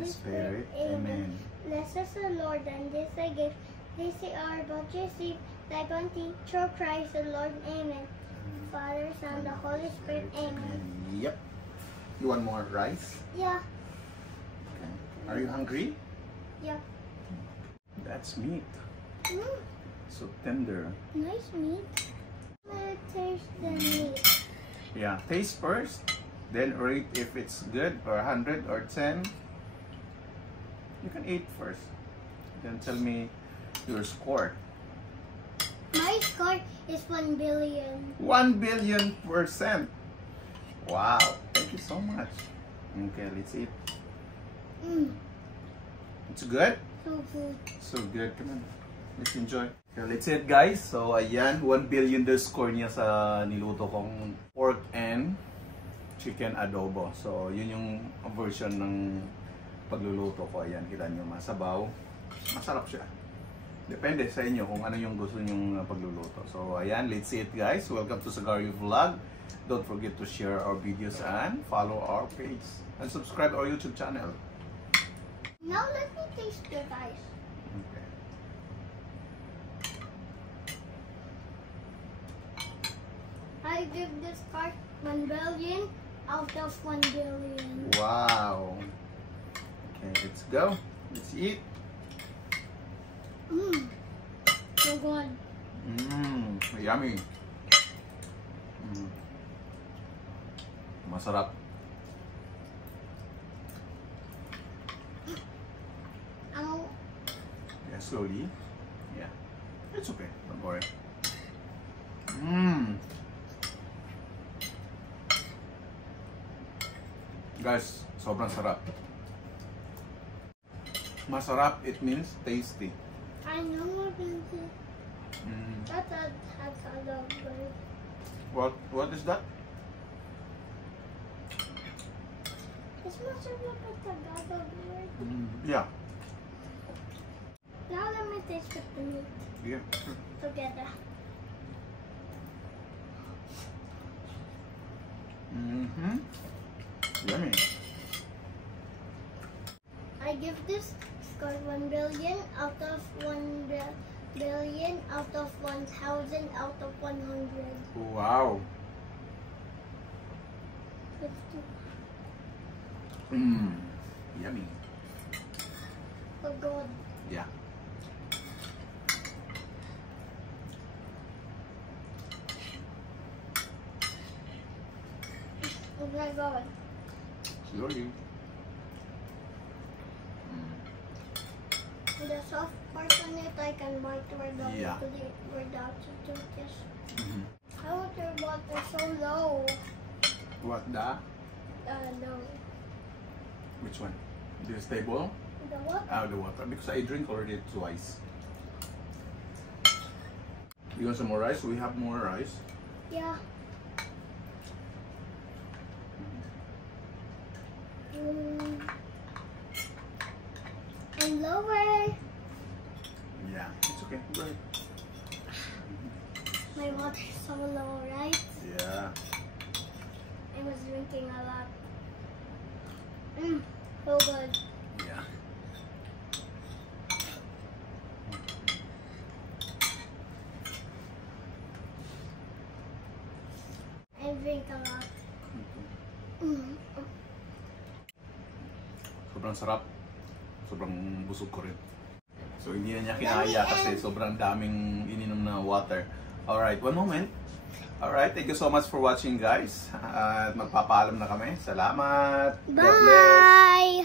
Holy Spirit. Amen. Bless us, O Lord, and this I give. This they are about to receive thy bounty through Christ the Lord. Amen. Father, Son, the Holy Spirit. Amen. Yep. You want more rice? Yeah. Okay. Are you hungry? Yeah. That's meat. Mm, So tender. nice meat. I'm gonna taste the meat. Yeah. Taste first. Then rate if it's good or 100 or 10. You can eat first. Then tell me your score. My score is 1 billion. 1,000,000,000%. Wow. Thank you so much. Okay, let's eat. Mm, It's good? so good. So good. Come on. Let's enjoy. Okay, let's eat, guys. So, ayan. 1 billion the score niya sa niluto kong pork and chicken adobo. So, yun yung version ng pagluluto ko. Ayan, kita nyo. Masabaw. Masarap siya. Depende sa inyo kung ano yung gusto nyong pagluluto. So, ayan. Let's eat, guys. Welcome to Sagario Vlog. Don't forget to share our videos and follow our page. And subscribe our YouTube channel. Now let me taste the rice. Okay. I give this card 1 billion out of 1 billion. Wow. Okay, let's go. Let's eat. Mmm. So good. Yummy. Masarap. Ow. Yeah, slowly. Yeah. It's okay. Don't worry. Guys, sobrang sarap. Masarap, it means tasty. I know we're going to. That's a Adobo. What is that? It's much of like a Adobo. Yeah. Now let me taste with the meat Yeah. together. Yummy. I give this score 1 billion out of 1 billion out of 1,000 out of 100. Wow. 50. Yummy. So good. Yeah. Oh my god. Slowly. The soft part on it I can bite without Yeah. without the toothpaste. How is your water so low? What the? No. Which one? This table? The water? The water. Because I drink already twice. You want some more rice? We have more rice. Yeah. And lower. Yeah, it's okay. Go ahead. My water is so low, right? Yeah. I was drinking a lot. So good. Yeah. I drink a lot. Sobrang sarap. Sobrang busog ko rin. So hindi na niya kinaya kasi sobrang daming ininom na water. Alright, one moment. Alright, thank you so much for watching, guys. At magpapaalam na kami. Salamat. God bless. Bye!